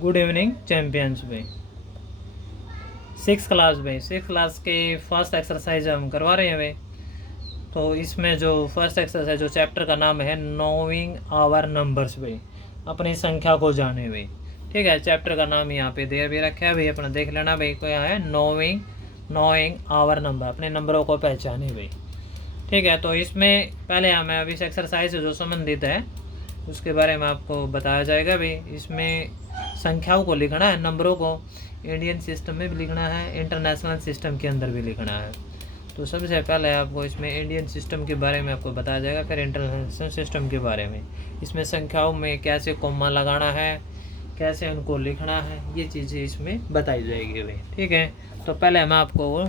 Good evening champions भाई। Six class के first exercise हम करवा रहे हैं भाई। तो इसमें जो फर्स्ट एक्सरसाइज जो चैप्टर का नाम है नोइंग आवर नंबर्स भाई, अपनी संख्या को जाने भाई। ठीक है, चैप्टर का नाम यहाँ पे दे भी रखा है भाई, अपना देख लेना भाई। क्या है? नोइंग आवर नंबर, अपने नंबरों को पहचाने भाई। ठीक है, तो इसमें पहले हमें अभी इस एक्सरसाइज से जो संबंधित है उसके बारे में आपको बताया जाएगा भाई। इसमें संख्याओं को लिखना है, नंबरों को इंडियन सिस्टम में भी लिखना है, इंटरनेशनल सिस्टम के अंदर भी लिखना है। तो सबसे पहले आपको इसमें इंडियन सिस्टम के बारे में आपको बताया जाएगा, फिर इंटरनेशनल सिस्टम के बारे में। इसमें संख्याओं में कैसे कॉमा लगाना है, कैसे उनको लिखना है, ये चीज़ें इसमें बताई जाएगी भाई। ठीक है, तो पहले मैं आपको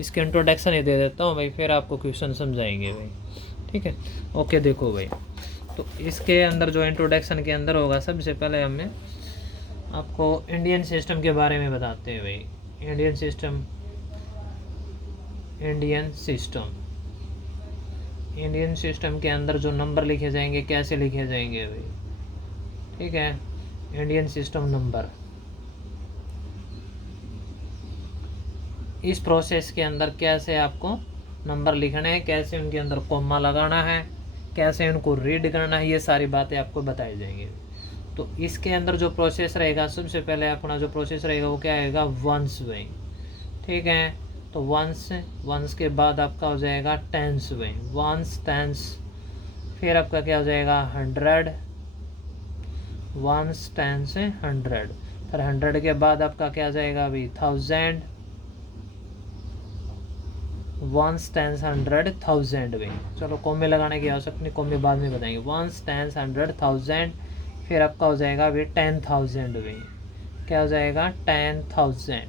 इसके इंट्रोडक्शन ही दे देता हूँ भाई, फिर आपको क्वेश्चन समझाएंगे भाई। ठीक है, ओके। देखो भाई, तो इसके अंदर जो इंट्रोडक्शन के अंदर होगा, सबसे पहले हमें आपको इंडियन सिस्टम के बारे में बताते हैं भाई। इंडियन सिस्टम के अंदर जो नंबर लिखे जाएंगे, कैसे लिखे जाएंगे भाई। ठीक है, इंडियन सिस्टम नंबर, इस प्रोसेस के अंदर कैसे आपको नंबर लिखने हैं, कैसे उनके अंदर कॉमा लगाना है, कैसे उनको रीड करना है, ये सारी बातें आपको बताई जाएंगी। तो इसके अंदर जो प्रोसेस रहेगा, सबसे पहले अपना जो प्रोसेस रहेगा वो क्या आएगा? वंस भाई। ठीक है, तो वंस के बाद आपका हो जाएगा टेंस भाई, वंस टेंस। फिर आपका क्या हो जाएगा? 100, वंस टेंस 100। फिर 100 के बाद आपका क्या जाएगा भाई? 1000, वंस टेंस 100 1000 भाई। चलो कॉमे लगाने की आवश्यकता नहीं, कॉमे बाद में बताएंगे। Ones tens 100 1000। फिर आपका हो जाएगा भाई 10,000 भाई। क्या हो जाएगा? 10,000।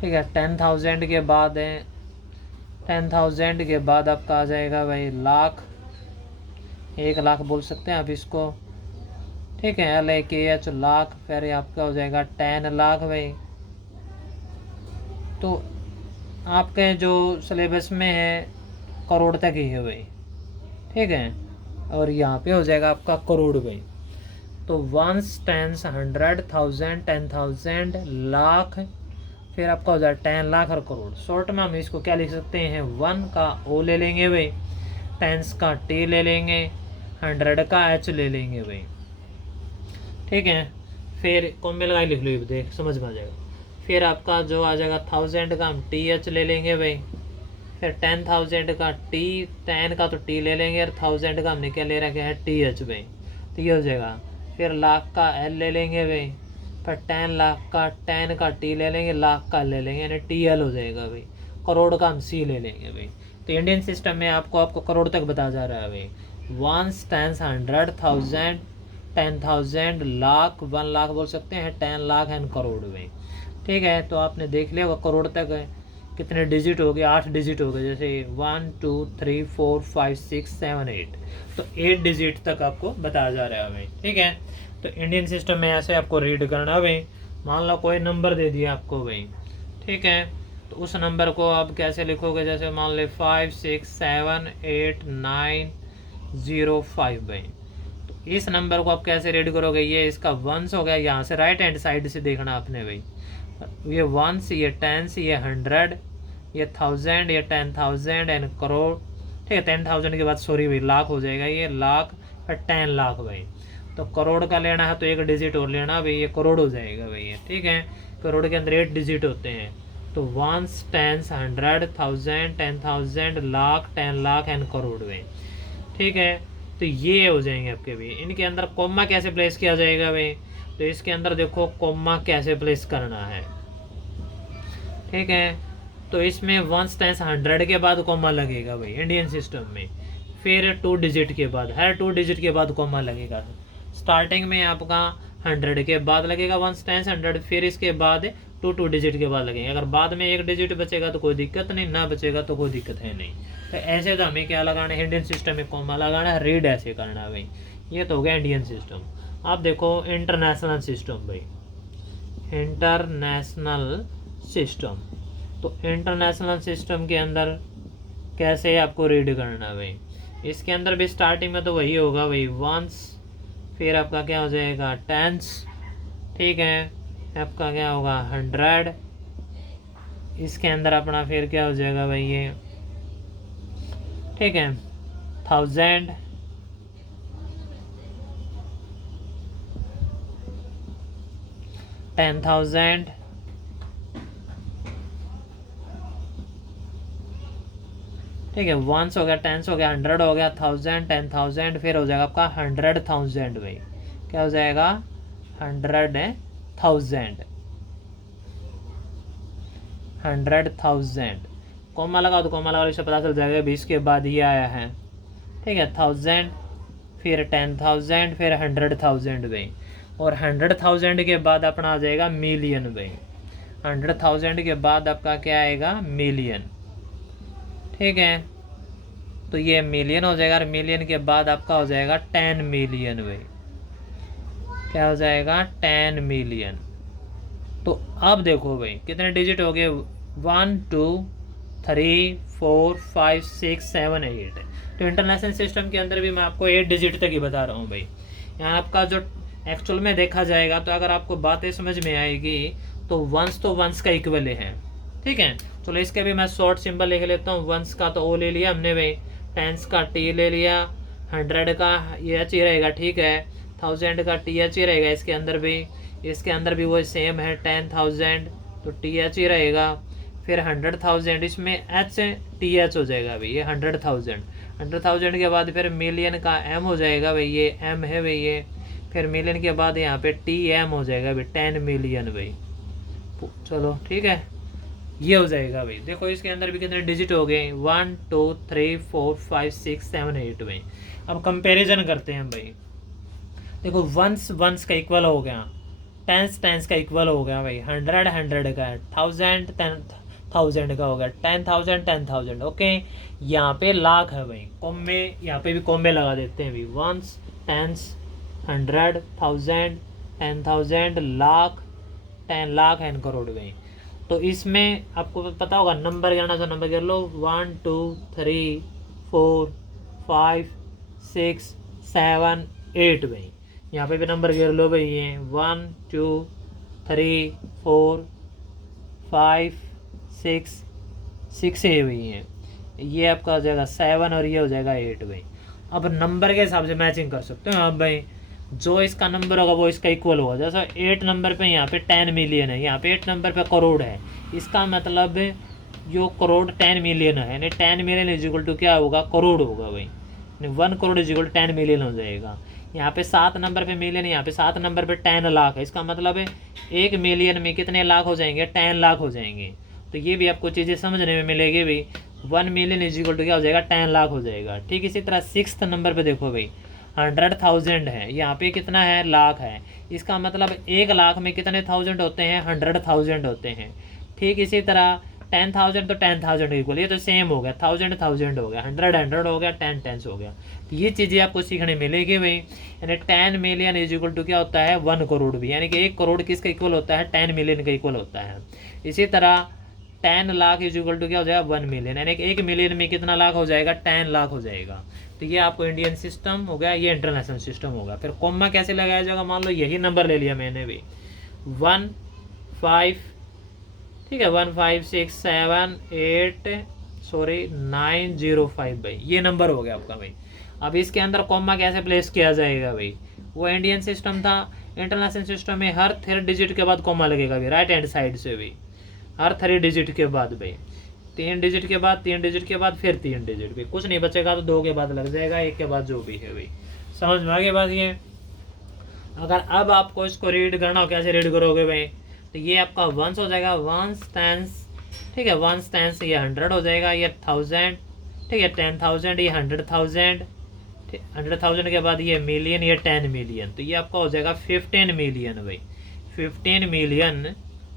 ठीक है, 10,000 के बाद 10,000 के बाद आपका आ जाएगा भाई लाख, 1 लाख बोल सकते हैं आप इसको। ठीक है, LAKH लाख। फिर आपका हो जाएगा 10 लाख भाई। तो आपके जो सिलेबस में है करोड़ तक ही है भाई। ठीक है, और यहाँ पे हो जाएगा आपका करोड़ भाई। तो वंस टेंस 100 1000 10,000 लाख, फिर आपका हो जाए 10 लाख और करोड़। शॉर्ट में हम इसको क्या लिख सकते हैं? 1 का O ले लेंगे भाई, टेंस का T ले लेंगे, 100 का H ले लेंगे भाई। ठीक है, फिर कॉमे लगाई लिख लो, देख समझ में आ जाएगा। फिर आपका जो आ जाएगा 1000 का हम TH ले लेंगे भाई। फिर 10,000 का T, 10 का तो T ले लेंगे, और 1000 का हमने क्या ले रखा है? TH भाई। तो ये हो जाएगा। फिर लाख का L ले लेंगे भाई। फिर 10 लाख का 10 का T ले लेंगे, लाख का ले लेंगे, यानी TL हो जाएगा भाई। करोड़ का हम C ले लेंगे भाई। तो इंडियन सिस्टम में आपको करोड़ तक बता जा रहा है भाई। वंस टेंस 100 1000 10,000 लाख, 1 लाख बोल सकते हैं, 10 लाख एंड करोड़ भाई। ठीक है, तो आपने देख लिया करोड़ तक कितने डिजिट हो गए? 8 डिजिट हो गए, जैसे 1 2 3 4 5 6 7 8। तो 8 डिजिट तक आपको बताया जा रहा है भाई। ठीक है, तो इंडियन सिस्टम में ऐसे आपको रीड करना भाई। मान लो कोई नंबर दे दिया आपको भाई। ठीक है, तो उस नंबर को आप कैसे लिखोगे? जैसे मान ले 5 6 7 8 9 0 5 भाई। तो इस नंबर को आप कैसे रीड करोगे? ये इसका वंस हो गया, यहाँ से राइट हैंड साइड से देखना आपने भाई। ये वंस, ये टेंस, ये 100, ये 1000, ये 10,000 एंड करोड़। ठीक है, 10,000 के बाद सॉरी भाई लाख हो जाएगा, ये लाख, फिर 10 लाख भाई। तो करोड़ का लेना है तो 1 डिजिट और लेना भाई, ये करोड़ हो जाएगा भाई ये। ठीक है, करोड़ के अंदर 8 डिजिट होते हैं। तो ones tens 100 1000 10,000 lakh 10 lakh and crore भाई। ठीक है, तो ये हो जाएंगे आपके भाई। इनके अंदर कॉमा कैसे प्लेस किया जाएगा भाई? तो इसके अंदर देखो कॉमा कैसे प्लेस करना है। ठीक है, तो इसमें वंस टेंस 100 के बाद कॉमा लगेगा भाई इंडियन सिस्टम में। फिर 2 डिजिट के बाद, हर 2 डिजिट के बाद कॉमा लगेगा। स्टार्टिंग में आपका 100 के बाद लगेगा वंस टेंस 100, फिर इसके बाद 2 डिजिट के बाद लगेंगे। अगर बाद में 1 डिजिट बचेगा तो कोई दिक्कत नहीं, ना बचेगा तो कोई दिक्कत है नहीं। तो ऐसे तो हमें क्या लगाना है? इंडियन सिस्टम में कॉमा लगाना है, रीड ऐसे करना है भाई। ये तो हो गया इंडियन सिस्टम। आप देखो इंटरनेशनल सिस्टम भाई, इंटरनेशनल सिस्टम। तो इंटरनेशनल सिस्टम के अंदर कैसे आपको रीड करना है भाई? इसके अंदर भी स्टार्टिंग में तो वही होगा भाई, वंस फिर आपका क्या हो जाएगा टेंस, ठीक है, आपका क्या होगा 100, इसके अंदर अपना फिर क्या हो जाएगा भाई ये, ठीक है, 1000, टेन थाउजेंड, ठीक है, वंस हो गया, टेंस हो गया, 100 हो गया, 1000, 10,000, फिर हो जाएगा आपका 100,000 भाई, क्या हो जाएगा 100,000, 100,000, कॉमा लगाओ तो कॉमा लगाओ, इससे पता चल जाएगा 20 के बाद ये आया है, ठीक है, 1000, फिर 10,000, फिर 100,000 भाई, और 100,000 के बाद अपना आ जाएगा मिलियन भाई, 100,000 के बाद आपका क्या आएगा मिलियन, ठीक है, तो ये मिलियन हो जाएगा, और मिलियन के बाद आपका हो जाएगा 10 मिलियन भाई, क्या हो जाएगा 10 मिलियन। तो अब देखो भाई कितने डिजिट हो गए, 1 2 3 4 5 6 7 8। तो इंटरनेशनल सिस्टम के अंदर भी मैं आपको 8 डिजिट तक ही बता रहा हूँ भाई। यहाँ आपका जो एक्चुअल में देखा जाएगा, तो अगर आपको बातें समझ में आएगी तो वंस का इक्वल है, ठीक है। चलो इसके भी मैं शॉर्ट सिंबल लिख लेता हूँ। वंस का तो ओ ले लिया हमने भाई, टेंस का टी ले लिया, 100 का ये एच ही रहेगा, ठीक है, 1000 का टी एच ही रहेगा, इसके अंदर भी वो सेम है 10,000, तो टी एच ही रहेगा। फिर 100,000, इसमें एच टी एच हो जाएगा भाई, ये 100,000 के बाद फिर मिलियन का एम हो जाएगा भाई, ये एम है भाई ये। फिर मिलियन के बाद यहाँ पे टी एम हो जाएगा भाई, 10 मिलियन भाई। चलो ठीक है, ये हो जाएगा भाई। देखो इसके अंदर भी कितने डिजिट हो गए, 1 2 3 4 5 6 7 8 भाई। अब कंपैरिजन करते हैं भाई। देखो वंस का इक्वल हो गया, टेंस का इक्वल हो गया भाई, 100 का है, 1000 का हो गया, 10,000 ओके। यहाँ पे लाख है भाई, कॉमे यहाँ पे भी कॉमे लगा देते हैं भाई, ones tens 100 1000 10,000 lakh 10 lakh and crore भाई। तो इसमें आपको पता होगा नंबर गिरना, तो नंबर गिर लो 1 2 3 4 5 6 7 8 भाई। यहाँ पे भी नंबर गिर लो भाई, ये 1 2 3 4 5 6 है भाई, ये आपका हो जाएगा 7 और ये हो जाएगा 8 भाई। अब नंबर के हिसाब से मैचिंग कर सकते हो आप भाई, जो इसका नंबर होगा वो इसका इक्वल होगा। जैसा 8 नंबर पे यहाँ पे 10 मिलियन है, यहाँ पे 8 नंबर पे करोड़ है, इसका मतलब जो करोड़ 10 मिलियन है, यानी 10 मिलियन इज इक्वल टू क्या होगा, करोड़ होगा भाई, 1 crore is equal to 10 million हो जाएगा। यहाँ पे 7 नंबर पे मिलियन, यहाँ पे 7 नंबर पे 10 लाख है, इसका मतलब है 1 मिलियन में कितने लाख हो जाएंगे, 10 लाख हो जाएंगे। तो ये भी आपको चीज़ें समझने में मिलेगी भाई, 1 मिलियन इज इक्वल टू क्या हो जाएगा, 10 लाख हो जाएगा। ठीक इसी तरह 6th नंबर पे देखो भाई 100,000 है, यहाँ पे कितना है, लाख है, इसका मतलब 1 लाख में कितने थाउजेंड होते हैं, 100,000 होते हैं। ठीक इसी तरह 10,000 तो 10,000 इक्वल, ये तो सेम हो गया, 1000 हो गया, 100 हो गया, 10 हो गया। तो ये चीज़ें आपको सीखने मिलेगी भाई। यानी 10 मिलियन इज इक्वल टू क्या होता है, 1 करोड़ भी, यानी कि 1 करोड़ किसका इक्वल होता है, 10 मिलियन का इक्वल होता है। इसी तरह 10 लाख इज इक्वल टू क्या हो जाएगा, 1 मिलियन, यानी कि 1 मिलियन में कितना लाख हो जाएगा, 10 लाख हो जाएगा। तो ये आपको इंडियन सिस्टम हो गया, ये इंटरनेशनल सिस्टम होगा। फिर कॉमा कैसे लगाया जाएगा, मान लो यही नंबर ले लिया मैंने भी 1 5, ठीक है, 1 5 6 7 8 9 0 5 भाई, ये नंबर हो गया आपका भाई। अब इसके अंदर कॉमा कैसे प्लेस किया जाएगा भाई, वो इंडियन सिस्टम था। इंटरनेशनल सिस्टम में हर 3 डिजिट के बाद कॉमा लगेगा भाई, राइट हैंड साइड से भी, हर 3 डिजिट के बाद भाई, 3 डिजिट के बाद 3 डिजिट के बाद फिर 3 डिजिट भी, कुछ नहीं बचेगा तो 2 के बाद लग जाएगा, 1 के बाद जो भी है भाई। समझ में आ गई बात ये। अगर अब आपको इसको रीड करना हो, कैसे रीड करोगे भाई, तो ये आपका वंस हो जाएगा, वंस टेंस, ठीक है, वंस टेंस ये 100 हो जाएगा, ये 1000, ठीक है, 10,000 ये 100,000, 100,000 के बाद ये मिलियन, ये 10 मिलियन, तो ये आपका हो जाएगा 15 मिलियन भाई, 15 मिलियन,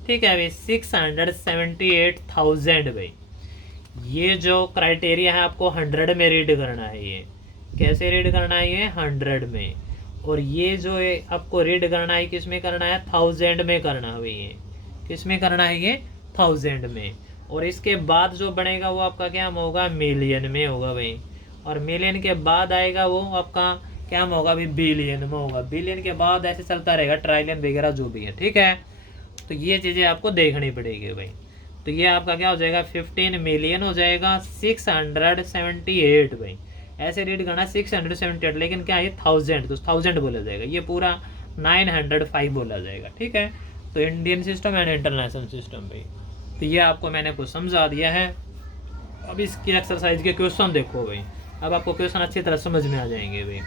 ठीक है भाई, 678,000 भाई। ये जो क्राइटेरिया है आपको 100 में रीड करना है, ये कैसे रीड करना है, ये 100 में, और ये जो है आपको रीड करना है किस में करना है, 1000 में करना है भाई, ये किस में करना है, ये 1000 में। और इसके बाद जो बनेगा वो आपका क्या होगा, मिलियन में होगा भाई, और मिलियन के बाद आएगा वो आपका क्या में होगा अभी, बिलियन में होगा। बिलियन के बाद ऐसे चलता रहेगा, ट्राइलियन वगैरह जो भी है, ठीक है। तो ये चीज़ें आपको देखनी पड़ेगी भाई। तो ये आपका क्या हो जाएगा, 15 मिलियन हो जाएगा 678 भाई। ऐसे रीड करना 678, लेकिन क्या है 1000, तो 1000 बोला जाएगा। ये पूरा 905 बोला जाएगा, ठीक है। तो Indian system and international system भाई। तो ये आपको मैंने कुछ समझा दिया है। अब इसकी एक्सरसाइज के क्वेश्चन देखो भाई। अब आपको क्वेश्चन अच्छी तरह समझ में आ जाएंगे भाई,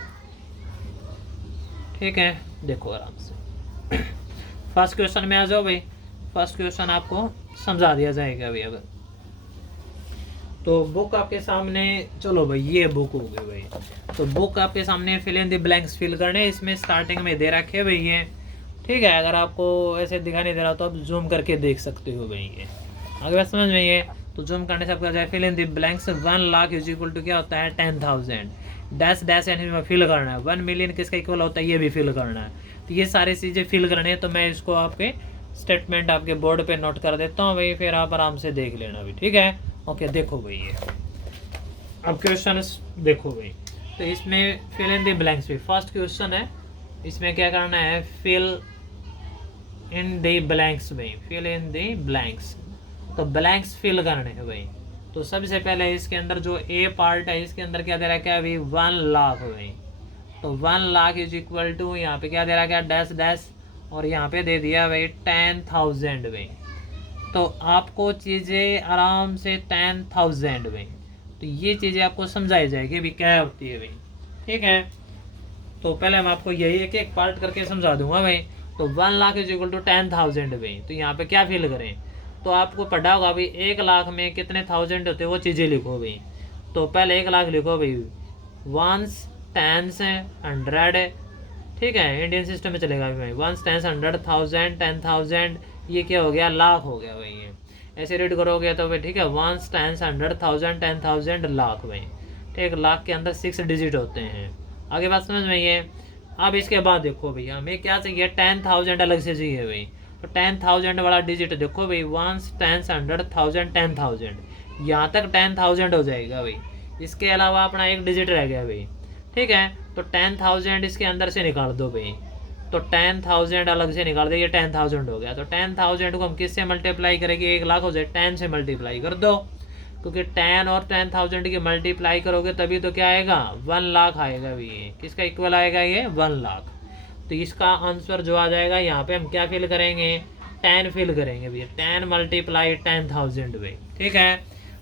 ठीक है। देखो आराम से फर्स्ट क्वेश्चन में आ जाओ भाई। फर्स्ट क्वेश्चन आपको समझा दिया जाएगा भाई। अब तो बुक आपके सामने, चलो भाई ये बुक हो गई भाई। तो बुक आपके सामने fill in the blanks fill करने, इसमें स्टार्टिंग में दे रखे भाई ये, ठीक है। अगर आपको ऐसे दिखाई नहीं दे रहा तो आप जूम करके देख सकते हो भाई ये। अगर बात समझ में ये, तो जूम करने से आपका जाए fill in the blanks 1 lakh is equal to क्या होता है 10,000, डैश डैश यानी में फिल करना है। 1 मिलियन किसका इक्वल होता है, ये भी फिल करना है। तो ये सारी चीज़ें फिल करनी है। तो मैं इसको आपके स्टेटमेंट आपके बोर्ड पे नोट कर देता हूँ भाई, फिर आप आराम से देख लेना भाई, ठीक है। ओके देखो भाई ये अब क्वेश्चन देखो भाई। तो इसमें फिल इन द ब्लैंक्स भी फर्स्ट क्वेश्चन है। इसमें क्या करना है, फिल इन द ब्लैंक्स भाई, फिल इन द ब्लैंक्स। तो ब्लैंक्स फिल करने हैं भाई। तो सबसे पहले इसके अंदर जो ए पार्ट है, इसके अंदर क्या दे रहा है, क्या अभी 1 लाख भाई। तो 1 लाख इज इक्वल टू यहाँ पे क्या दे रहा है, क्या डैश डैश, और यहाँ पे दे दिया भाई 10,000 भाई। तो आपको चीज़ें आराम से 10,000 भाई। तो ये चीज़ें आपको समझाई जाएगी भी क्या होती है भाई, ठीक है। तो पहले मैं आपको यही एक एक पार्ट करके समझा दूंगा भाई। तो 1 लाख इज इक्वल टू 10,000 भाई। तो यहाँ पे क्या फिल करें, तो आपको पढ़ा होगा भाई 1 लाख में कितने थाउजेंड होते हैं, वो चीज़ें लिखो भाई। तो पहले 1 लाख लिखो भाई, वंस टेंस 100, ठीक है। इंडियन सिस्टम में चलेगा भाई, वंस टेंस 100, 1000, 10,000, ये क्या हो गया, लाख हो गया भाई। ये ऐसे रीड करोगे तो भाई, ठीक है। वंस टेंस 100, 1000, 10,000 लाख भाई, ठीक। लाख के अंदर 6 डिजिट होते हैं। आगे बात समझ में ये। अब इसके बाद देखो भैया हमें क्या चाहिए, 10,000 अलग से चाहिए भाई। तो 10,000 वाला डिजिट देखो भाई, वंस टेंस 100, 1000, 10,000, यहाँ तक 10,000 हो जाएगा भाई। इसके अलावा अपना एक डिजिट रह गया भाई, ठीक है। तो 10,000 इसके अंदर से निकाल दो भाई। तो 10,000 अलग से निकाल दो, ये 10,000 हो गया। तो 10,000 को हम किससे मल्टीप्लाई करेंगे, 1 लाख हो जाए 10 से मल्टीप्लाई कर दो, क्योंकि 10 और 10,000 की मल्टीप्लाई करोगे तभी तो क्या आएगा, 1 लाख आएगा भाई। किसका इक्वल आएगा ये, 1 लाख। तो इसका आंसर जो आ जाएगा, यहाँ पे हम क्या फिल करेंगे, 10 फिल करेंगे भैया। 10 मल्टीप्लाई 10,000 भाई, ठीक है।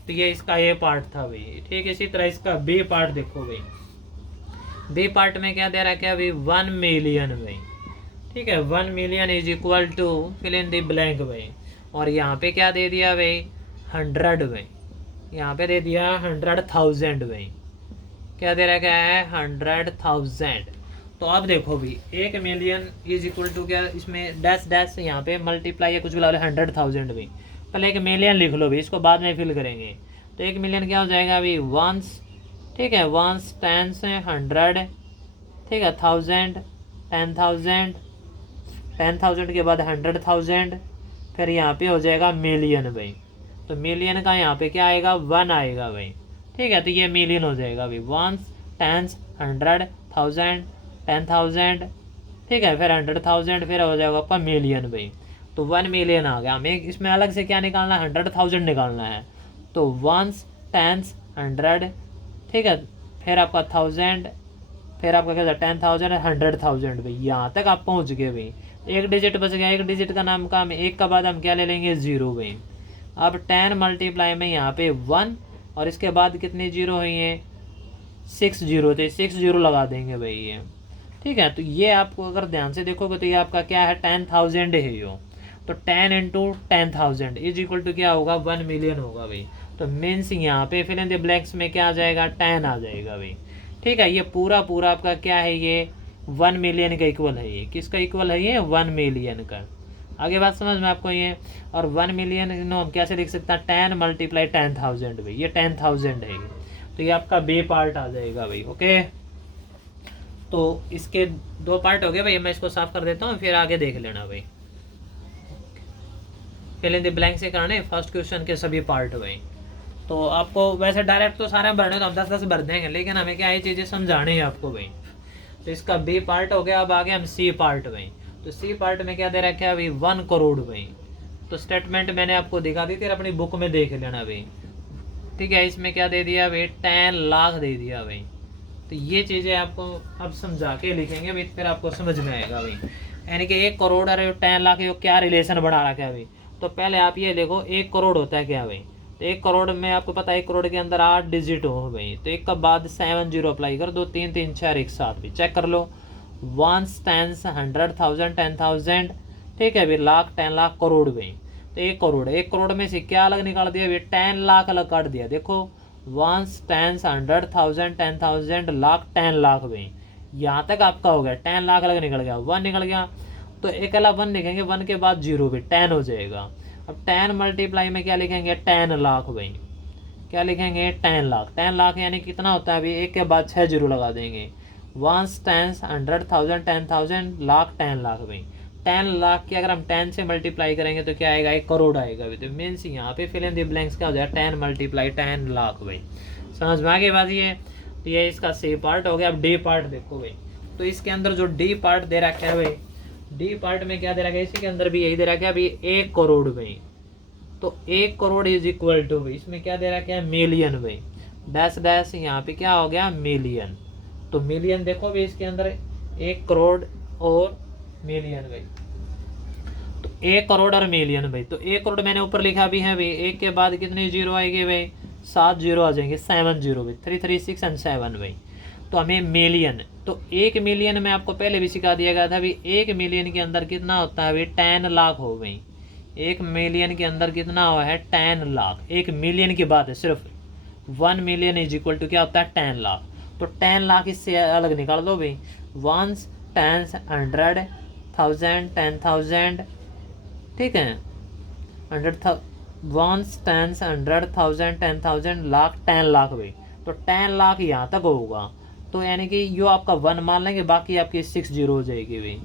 तो ये इसका ए पार्ट था भाई, ठीक है। इसी तरह इसका बी पार्ट देखो भाई। बी पार्ट में क्या दे रहा है, क्या भाई 1 मिलियन भाई, ठीक है। 1 million is equal to fill in the blank भाई। और यहाँ पे क्या दे दिया भाई, 100 भाई। यहाँ पे दे दिया 100,000 भाई। क्या दे रहा, क्या है 100,000। तो अब देखो भाई 1 मिलियन इज इक्वल टू क्या, इसमें डैश डैश यहाँ पे मल्टीप्लाई या कुछ भी ला लो 100,000 भाई। पहले 1 मिलियन लिख लो भाई, इसको बाद में फिल करेंगे। तो 1 मिलियन क्या हो जाएगा अभी, वंस, ठीक है। वंस टेंस 100, ठीक है, 1000, 10,000, 10,000 के बाद 100,000, फिर यहाँ पे हो जाएगा मिलियन भाई। तो मिलियन का यहाँ पे क्या आएगा, 1 आएगा भाई, ठीक है। तो ये मिलियन हो जाएगा भाई। वंस टेंस 100, 1000, 10,000, ठीक है, फिर 100,000, फिर हो जाएगा आपका मिलियन भाई। तो 1 मिलियन आ गया। हमें इसमें अलग से क्या निकालना है, 100,000 निकालना है। तो वंस टेंस 100, ठीक है, फिर आपका 1000, फिर आपका क्या 10,000, 100,000 भाई। यहाँ तक आप पहुँच गए भाई। एक डिजिट बच गया, एक डिजिट का नाम का हम एक का बाद हम क्या ले लेंगे, 0 भाई। अब 10 मल्टीप्लाई में यहाँ पे 1, और इसके बाद कितने जीरो हुई हैं, 6 जीरो, तो 6 जीरो लगा देंगे भाई ये, ठीक है। तो ये आपको अगर ध्यान से देखोगे तो ये आपका क्या है, 10,000 है यो। तो 10 इंटू 10,000 इज इक्वल टू क्या होगा, 1 मिलियन होगा भाई। तो मीन्स यहाँ पे फिल इन द ब्लैंक्स में क्या आ जाएगा, 10 आ जाएगा भाई, ठीक है। ये पूरा पूरा आपका क्या है, ये 1 मिलियन का इक्वल है। ये किसका इक्वल है, ये 1 मिलियन का। आगे बात समझ में आपको ये। और 1 मिलियन नो हम कैसे लिख सकते हैं, 10 मल्टीप्लाई 10,000 भाई। ये 10,000 है। तो ये आपका बे पार्ट आ जाएगा भाई, ओके। तो इसके 2 पार्ट हो गए भाई। मैं इसको साफ कर देता हूँ, फिर आगे देख लेना भाई। फिल इन द ब्लैंक से करने फर्स्ट क्वेश्चन के सभी पार्ट भाई। तो आपको वैसे डायरेक्ट तो सारे भरने तो हम 10-10 भर देंगे, लेकिन हमें क्या ये चीज़ें समझानी है आपको भाई। तो इसका बी पार्ट हो गया। अब आगे हम सी पार्ट भाई। तो सी पार्ट में क्या दे रखा है अभी 1 करोड़ भाई। तो स्टेटमेंट मैंने आपको दिखा दी थी, अपनी बुक में देख लेना भाई। ठीक है, इसमें क्या दे दिया भाई 10 लाख दे दिया भाई। तो ये चीज़ें आपको अब समझा के लिखेंगे भाई, फिर आपको समझ में आएगा भाई। यानी कि 1 करोड़ और 10 लाख ये क्या रिलेशन बना रखा है भाई। तो पहले आप ये देखो 1 करोड़ होता है क्या भाई। तो 1 करोड़ में आपको पता है 1 करोड़ के अंदर 8 डिजिट हो भाई। तो 1 का बाद 7 जीरो अप्लाई कर दो, 3 3 4 1 7 भी चेक कर लो। 1 10 100,000 10,000 ठीक है भाई, लाख 10 लाख करोड़ भाई। तो 1 करोड़ में से क्या अलग निकाल दिया भाई 10 लाख अलग काट दिया। देखो 1 10 100,000 10,000 लाख 10 लाख भाई। यहाँ तक आपका हो गया 10 लाख अलग निकल गया, 1 निकल गया। तो एक अलग 1 लिखेंगे, 1 के बाद 0 भी 10 हो जाएगा। अब 10 मल्टीप्लाई में क्या लिखेंगे 10 लाख भाई। क्या लिखेंगे 10 लाख। 10 लाख यानी कितना होता है अभी, 1 के बाद 6 जीरो लगा देंगे। 1 10 100,000 10,000 लाख 10 लाख भाई। 10 लाख की अगर हम 10 से मल्टीप्लाई करेंगे तो क्या आएगा 1 करोड़ आएगा अभी। तो मीन्स यहाँ पे फिल इन द ब्लैंक्स क्या हो जाएगा 10 मल्टीप्लाई 10 लाख भाई। समझ में आ गई बात ये। तो ये इसका सी पार्ट हो गया। अब डी पार्ट देखो भाई। तो इसके अंदर जो डी पार्ट दे रखा है भाई, डी पार्ट में क्या दे रखा है, इसी के अंदर भी यही दे रखा है अभी 1 करोड़ भाई। तो 1 करोड़ इज इक्वल टू भाई, इसमें क्या दे रखा है मिलियन भाई। डैश डैश यहाँ पे क्या हो गया मिलियन। तो मिलियन देखो भाई इसके अंदर 1 करोड़ और मिलियन भाई। तो 1 करोड़ और मिलियन भाई। तो 1 करोड़ मैंने ऊपर लिखा भी है भाई। 1 के बाद कितने जीरो आएंगे भाई 7 जीरो आ जाएंगे, 7 जीरो भाई, 3 3 6 एंड 7 भाई। तो हमें मिलियन, तो 1 मिलियन में आपको पहले भी सिखा दिया गया था भाई 1 मिलियन के अंदर कितना होता है भाई 10 लाख हो भाई। 1 मिलियन के अंदर कितना हुआ है 10 लाख। 1 मिलियन की बात है सिर्फ। 1 मिलियन इज इक्वल टू क्या होता है 10 लाख। तो 10 लाख इससे अलग निकाल दो भाई। 1 10 100,000 10,000 ठीक है 100,000 1 10 100,000 10,000 लाख 10 लाख भाई। तो 10 लाख यहाँ तक होगा। तो यानी कि यो आपका 1 मान लेंगे, बाकी आपकी 6 जीरो हो जाएगी भाई।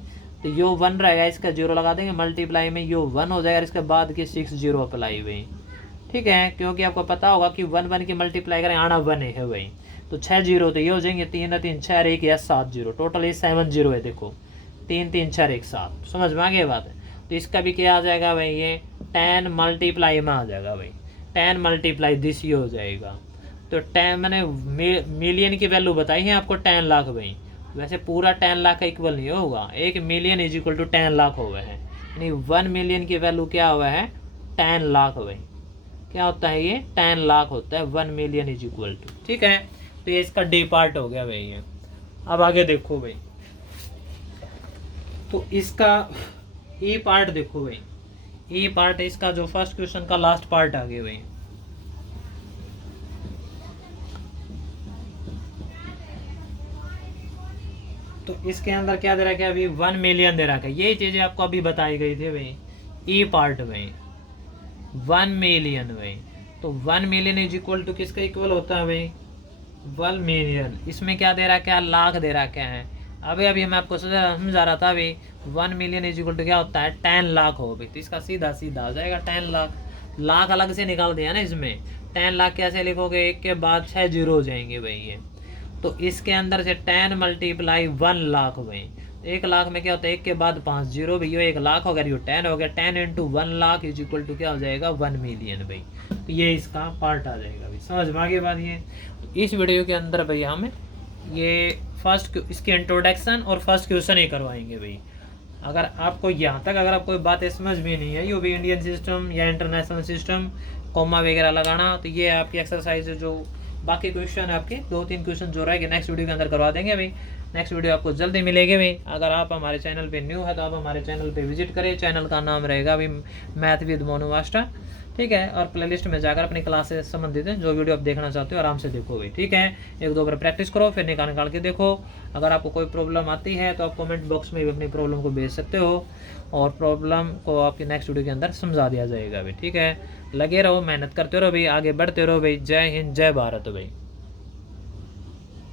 तो यो 1 रहेगा, इसका जीरो लगा देंगे, मल्टीप्लाई में यो 1 हो जाएगा, इसके बाद की 6 जीरो अप्लाई भाई। ठीक है, क्योंकि आपको पता होगा कि 1 1 की मल्टीप्लाई करें आना 1 है भाई। तो 6 जीरो तो ये हो जाएंगे 3 3 6 1 या 7 जीरो, टोटल ये 7 जीरो है। देखो 3 3 4 1 7, समझ में आ गई बात है। तो इसका भी क्या आ जाएगा भाई ये 10 मल्टीप्लाई में आ जाएगा भाई। 10 मल्टीप्लाई दिस ये हो जाएगा। तो 10 मैंने मिलियन की वैल्यू बताई है आपको 10 लाख भाई। वैसे पूरा 10 लाख का इक्वल नहीं होगा, 1 million is equal to 10 lakh हुआ है। यानी 1 मिलियन की वैल्यू क्या हुआ है 10 लाख भाई। क्या होता है ये 10 लाख होता है 1 मिलियन इज इक्वल टू। ठीक है, तो ये इसका डी पार्ट हो गया भाई ये। अब आगे देखो भाई, तो इसका ई पार्ट देखो भाई। ई पार्ट इसका जो फर्स्ट क्वेश्चन का लास्ट पार्ट आ गया भाई। तो इसके अंदर क्या दे रखा है अभी 1 मिलियन दे रखा है। यही चीजें आपको अभी बताई गई थी भाई ई पार्ट में 1 मिलियन भाई। तो 1 मिलियन इज इक्वल टू किसका इक्वल होता है भाई 1 मिलियन। इसमें क्या दे रखा है लाख दे रखा है। अभी अभी मैं आपको समझा रहा था अभी 1 मिलियन इज इक्वल टू क्या होता है 10 लाख हो भाई। तो इसका सीधा सीधा हो जाएगा 10 लाख। लाख अलग से निकाल दिया ना इसमें। 10 लाख कैसे लिखोगे 1 के बाद 6 जीरो हो जाएंगे भाई ये। तो इसके अंदर से 10 मल्टीप्लाई 1 लाख भाई। 1 लाख में क्या होता है 1 के बाद 5 जीरो भाई, 1 लाख हो गया, यो 10 हो गया। 10 into 1 lakh is equal to क्या हो जाएगा 1 मिलियन भाई। तो ये इसका पार्ट आ जाएगा भाई। समझ में आ गई बात ये। इस वीडियो के अंदर भाई हमें ये फर्स्ट इसकी इंट्रोडक्शन और फर्स्ट क्वेश्चन ही करवाएंगे भाई। अगर आपको यहाँ तक अगर आपको बातें समझ में नहीं है, ये भी इंडियन सिस्टम या इंटरनेशनल सिस्टम कॉमा वगैरह लगाना, तो ये आपकी एक्सरसाइज जो बाकी क्वेश्चन है आपके 2-3 क्वेश्चन जो रहेंगे नेक्स्ट वीडियो के अंदर करवा देंगे भाई। नेक्स्ट वीडियो आपको जल्दी मिलेगी भाई। अगर आप हमारे चैनल पे न्यू है तो आप हमारे चैनल पे विजिट करें। चैनल का नाम रहेगा भाई मैथ विद मोनू मास्टर। ठीक है, और प्लेलिस्ट में जाकर अपनी क्लास से संबंधित है जो वीडियो आप देखना चाहते हो आराम से देखो भाई। ठीक है, 1-2 बार प्रैक्टिस करो, फिर निकाल के देखो। अगर आपको कोई प्रॉब्लम आती है तो आप कमेंट बॉक्स में भी अपनी प्रॉब्लम को भेज सकते हो, और प्रॉब्लम को आपकी नेक्स्ट वीडियो के अंदर समझा दिया जाएगा भाई। ठीक है, लगे रहो, मेहनत करते रहो भाई, आगे बढ़ते रहो भाई। जय हिंद, जय भारत भाई।